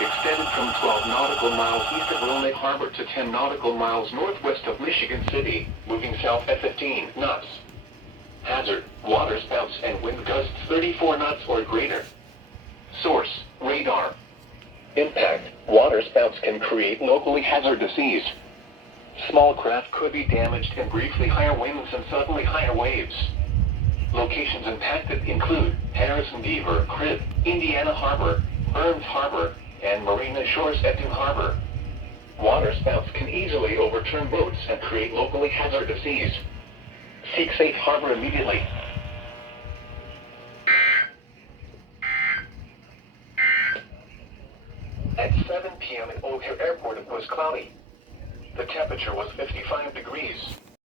extended from 12 nautical miles east of Wilmette Harbor to 10 nautical miles northwest of Michigan City, moving south at 15 knots. Hazard, waterspouts and wind gusts 34 knots or greater. Source, radar. Impact, waterspouts can create locally hazardous seas. Small craft could be damaged in briefly higher winds and suddenly higher waves. Locations impacted include Harrison Beaver Crib, Indiana Harbor, Burns Harbor, and Marina Shores at New Harbor. Waterspouts can easily overturn boats and create locally hazardous seas. Seek safe harbor immediately. At 7 p.m. at O'Hare Airport it was cloudy. The temperature was 55 degrees.